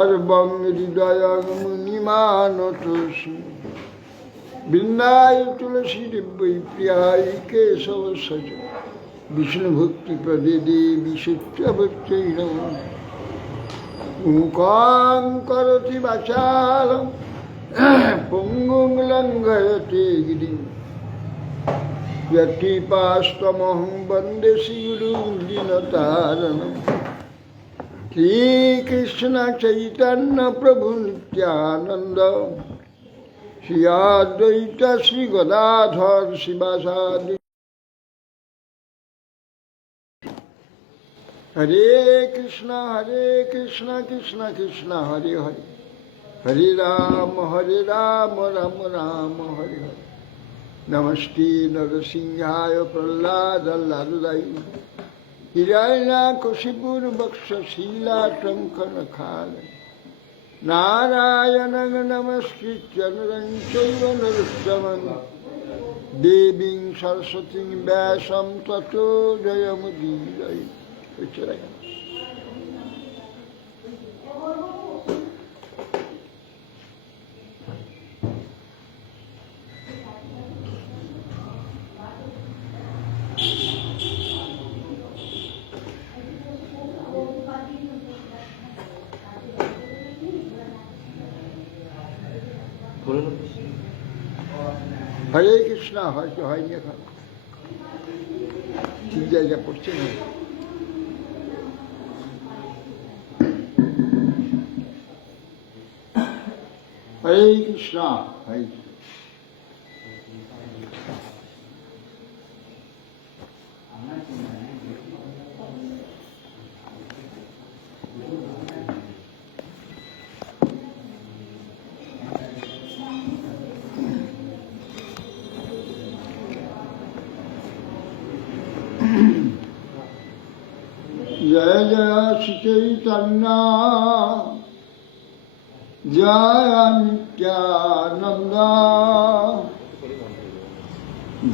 সর্বং হৃদয়ং মুনিমানতোস্মি বৃন্দায় তুলসী দিব্যৈ প্রিয়ায় কেশব সচ বিষ্ণু ভক্তি প্রদে দেবী সত্যভক্তৈ নমঃ। মূকং করোতি বাচালং পঙ্গুং লঙ্ঘয়তে গিরিং যৎকৃপাস্তমহং বন্দে শ্রীগুরুং দীনতারিণম। শ্রীকৃষ্ণ চৈতন্য প্রভু নিত্যানন্দ শ্রী অদ্বৈত শ্রী গদাধর শিবাসাদি। হরে কৃষ্ণ কৃষ্ণ কৃষ্ণ হরে হরে, হরে রাম রাম রাম হরে হরে। নমস্তে নরসিংহায় প্রহ্লাদ লালুদাই হিরণ্যকশিপুর বক্ষ শিলাটঙ্কন খাল। নারায়ণং নমস্কৃত্য নরং চৈব নরোত্তমং দেবীং সরস্বতীং ব্যাসং ততো জয়মুদীরয়েৎ। হরে কৃষ্ণ হয়তো হয়নি, এখন ঠিক জায়গা পড়ছে না। হরে কৃষ্ণ হরে জয় জয় শ্রী চৈতন্য জয় নিত্যানন্দ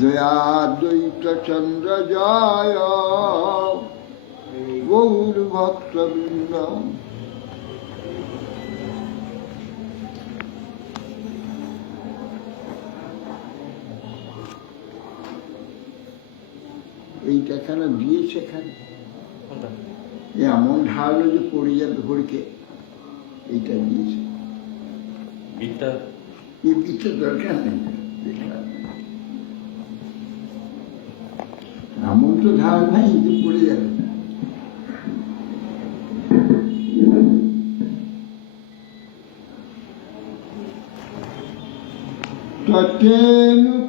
জয়াদ্বৈত চন্দ্র জয় গৌর ভক্তবৃন্দ। এইটা কেন দিয়েছে এখানে? এমন ঢালো যে পড়ে যাবে ঘড়িকে, এইটা দিয়েছে। এই বিটটা দরকার নেই, এমন তো ঢাল নাই যে পড়ে যাবে।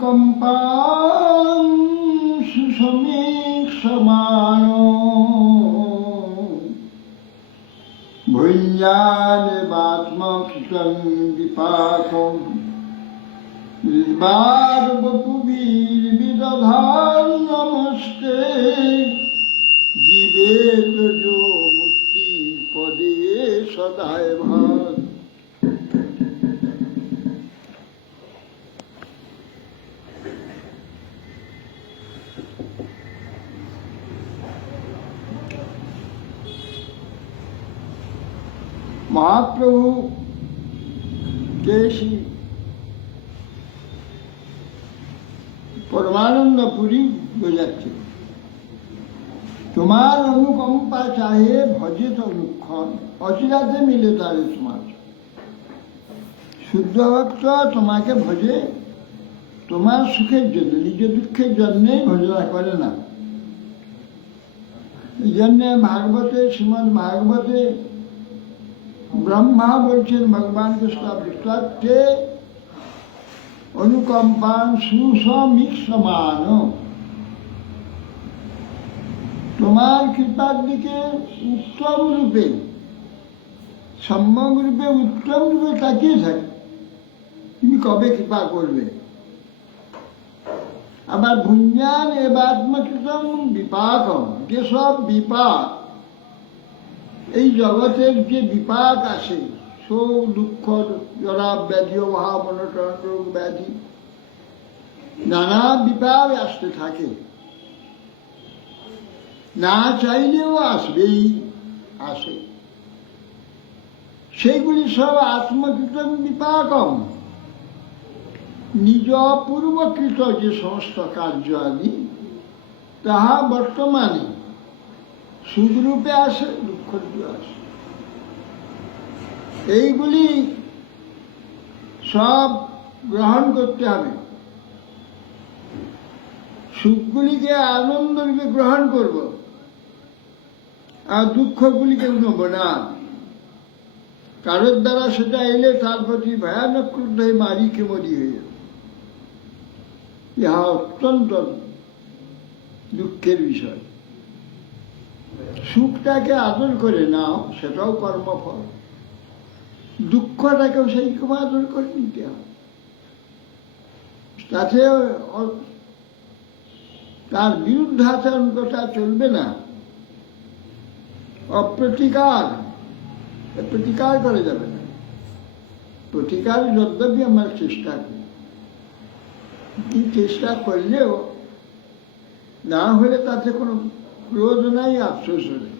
ততেনুকম্পাং সুসমীক্ষমাণো ভুঞ্জানেবাত্মকৃतं বিপাকং নির্বাণবপুবির্বিদধান নমস্তে জীবেত যো মুক্তি পদে সদায় ভাগ। মহাপ্রভু কেশি পরমানন্দ পুরী বোঝাচ্ছে, তোমার অনুকম্পা চাহে ভজে তনুক্ষণ অচিরাতে মিলে তার সমাজ। শুদ্ধ ভক্ত তোমাকে ভজে তোমার সুখের জন্য, নিজ দুঃখের জন্যেই ভজনা করে না। এই জন্যে ভাগবতে, শ্রীমদ্ ভাগবতে ব্রহ্মা বলছেন ভগবানকে স্তব্ধে অনুকম্পান সুসমীক্ষমান। তোমার কৃপার দিকে উত্তম রূপে, সম্যক রূপে, উত্তম রূপে তাকিয়ে থাকে, তুমি কবে কৃপা করবে। আবার ভুঞ্জান এবাত্মকৃতং বিপাকম, যেসব বিপাক, এই জগতের যে বিপাক আসে, শোক দুঃখ জরা ব্যাধি অভাব অনটন রোগ ব্যাধি, নানা বিপাক আসতে থাকে, না চাইলেও আসবেই, আসে। সেইগুলি সব আত্মকৃতং বিপাকম, নিজ পূর্বকৃত যে সমস্ত কার্য আদি তাহা বর্তমানে সুখরূপে আসে, দুঃখরূপে আসে। এইগুলি সব গ্রহণ করতে হবে। সুখগুলিকে আনন্দ রূপে গ্রহণ করব, আর দুঃখগুলিকে নেব না। কারোর দ্বারা সেটা এলে তার প্রতি ভয়ানক ক্রুদ্ধ হয়ে মারিকে মরি হয়ে যাবে। ইহা অত্যন্ত দুঃখের বিষয়। সুখটাকে আদর করে নাও, সেটাও কর্মফল। দুঃখটাকেও সেইরকম আদর করে নিতে হবে। তাতে তার বিরুদ্ধাচরণ করা চলবে না। অপ্রতিকার, প্রতিকার করা যাবে না। প্রতিকার যদ্যপি আমরা চেষ্টা করি, চেষ্টা করলেও না হলে তাতে কোনো ক্রোধ নাই, আফসোস নেই।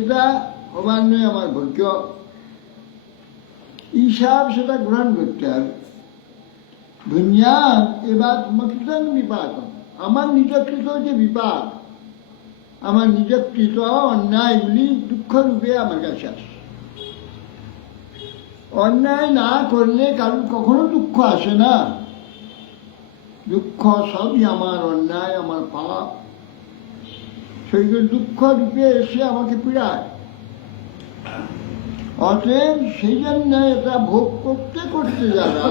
এটা অমান্য আমার ভাগ্য, হিসাব সেটা গ্রহণ করতে হবে। ভুঞ্জান এবার মকিতং বিপাক, আমার নিজকৃত যে বিপাক, আমার নিজকৃত অন্যায়গুলি দুঃখ রূপে আমার কাছে আসে। অন্যায় না করলে কারণ কখনো দুঃখ আসে না। দুঃখ সবই আমার অন্যায়, আমার পাপ, সেইগুলো দুঃখ রূপে এসে আমাকে পীড়ায়। অতএব সেই জন্য এটা ভোগ করতে করতে যারা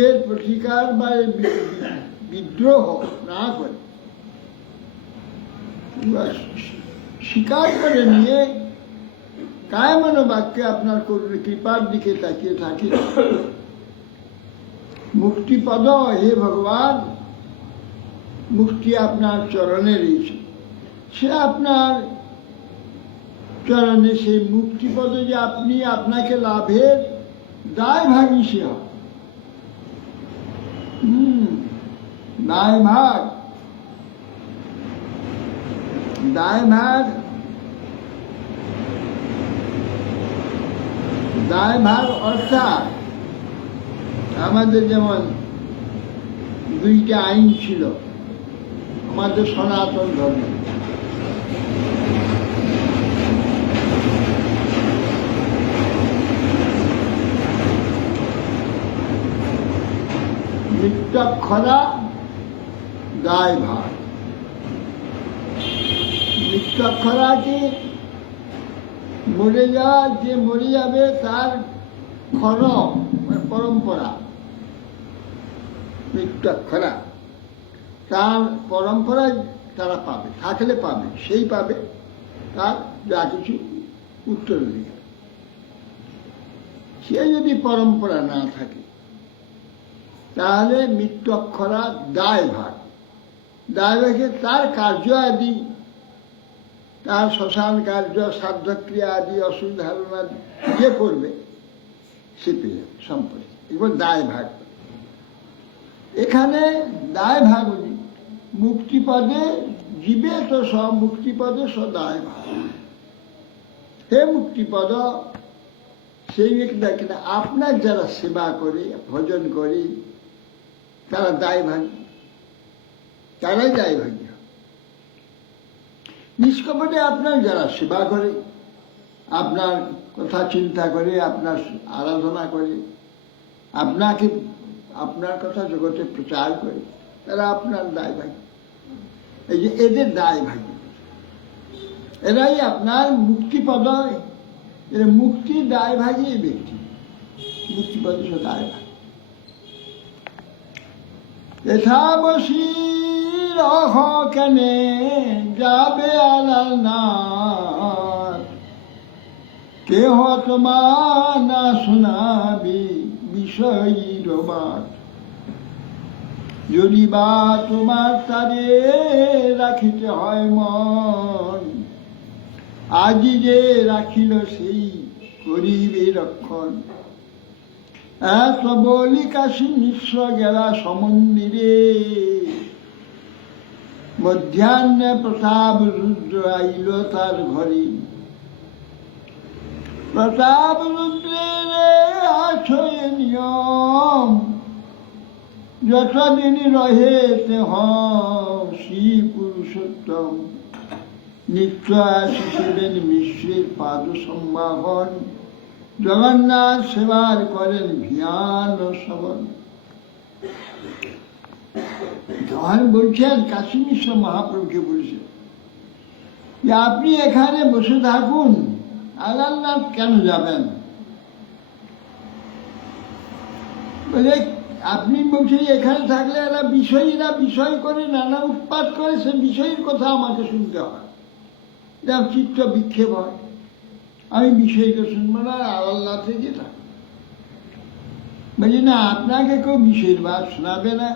এর প্রতিকার বা বিদ্রোহ না করে, স্বীকার করে নিয়ে কায়মনো বাক্যে আপনার করুণা কৃপার দিকে তাকিয়ে থাকে। মুক্তিপদ, হে ভগবান, মুক্তি আপনার চরণে রয়েছে। সে আপনার চরণে সেই মুক্তিপদ যে আপনি আপনাকে লাভের দায় ভাগী সে হয়। দায় ভাগ, দায় ভাগ, দায় ভাগ অর্থাৎ আমাদের যেমন দুইটা আইন ছিল আমাদের সনাতন ধর্মে। মৃত্যক্ষরা, দায় ভাগ। মৃত্যক্ষরা কি মরে যাওয়া, যে মরে যাবে তার ক্ষর পরম্পরা, মৃত্যক্ষরা তার পরম্পরায় তারা পাবে, থাকলে পাবে, সেই পাবে তার যা কিছু উত্তরাধিকার। সে যদি পরম্পরা না থাকে তাহলে মৃত্যক্ষরা দায় ভাগ। দায় ভাগে তার কার্য আদি, তার শ্মশান কার্য, শ্রাদ্ধক্রিয়া আদি, অসুধারণা যে করবে সে পেয়ে সম্পত্তি। এবার দায় ভাগ। এখানে দায় ভাগ মুক্তিপদে জীবে তো সব মুক্তিপদে সদায় ভাগ। হে মুক্তিপদ, সেই ব্যক্তি কিনা আপনার যারা সেবা করে, ভজন করে, তারা দায় ভাগী, তারাই দায় ভাগী। নিষ্কপটে আপনার যারা সেবা করে, আপনার কথা চিন্তা করে, আপনার আরাধনা করে, আপনাকে আপনার কথা জগতে প্রচার করে, তারা আপনার দায় ভাগী। এই যে এদের দায় ভাগী, এরাই আপনার মুক্তিপদ, এরা মুক্তির দায় ভাগী। এই ব্যক্তি মুক্তিপদ সে দায় ভাগী। এথা বসি রহ কেনে যাবে আলাল না, কেহ তোমার না শোনাবি বিষয়ীর বাত। যদি বা তোমার তারে রাখিতে হয় মন, আজি যে রাখিল সেই করিবে রক্ষণ। এত বলি কাশী মিশ্র গেলা সমন্দিরে, মধ্যাহ্নে প্রতাপ রুদ্র আইল তার ঘরে। প্রতাপ রুদ্রের আছয় নিয়ম, যতদিন রহে তেহ শ্রী পুরুষোত্তম। নিত্য আসিছিলেন মিশ্রের পাদ সম্বাহন, জগন্নাথ সেবার করেন ধ্যান ও শ্রবণ। যখন বলছেন কাশী মিশ্র মহাপ্রভুকে বলছেন যে আপনি এখানে বসে থাকুন, আলালনাথ কেন যাবেন? বলে আপনি বলছেন এখানে থাকলে এরা বিষয়ীরা বিষয় করে নানা উৎপাত করে, সে বিষয়ের কথা আমাকে শুনতে হয়, যার চিত্ত বিক্ষেপ হয়। আমি বিষয়টা শুনবো না, আলালনাথে গিয়ে থাকবো। বলি না, আপনাকে কেউ বিষয়ের বাদ শোনাবে না।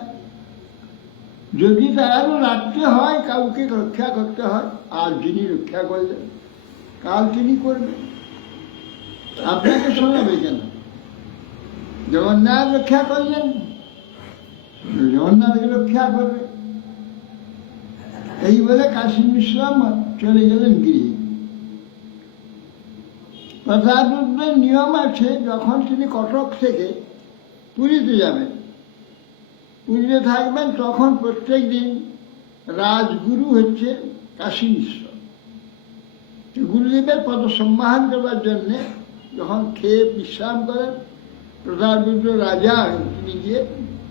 যদি তারও রাখতে হয়, কাউকে রক্ষা করতে হয়, আর যিনি রক্ষা করলেন কাল তিনি করবেন, আপনাকে শোনাবে কেন? জগন্নাথ রক্ষা করলেন, জগন্নাথকে রক্ষা করবে। এই বলে কাশী মিশ্র চলে গেলেন গৃহে। প্রতাপরুদ্রের নিয়ম আছে, যখন তিনি কটক থেকে পুরীতে যাবেন, পুরীতে থাকবেন, তখন প্রত্যেক দিন রাজগুরু হচ্ছে কাশী মিশ্র। গুরুদেবের পদ সম্মান করবার জন্যে যখন খেয়ে বিশ্রাম করেন, প্রতাপরুদ্র রাজা তিনি গিয়ে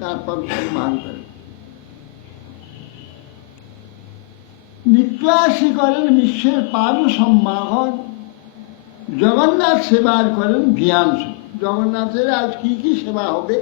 তার পদ সম্মান করেন। নিত্য আসি করেন মিশ্রের পাদ সম্বাহন, জগন্নাথ সেবার করেন ধ্যান। জগন্নাথের আজ কি কি সেবা হবে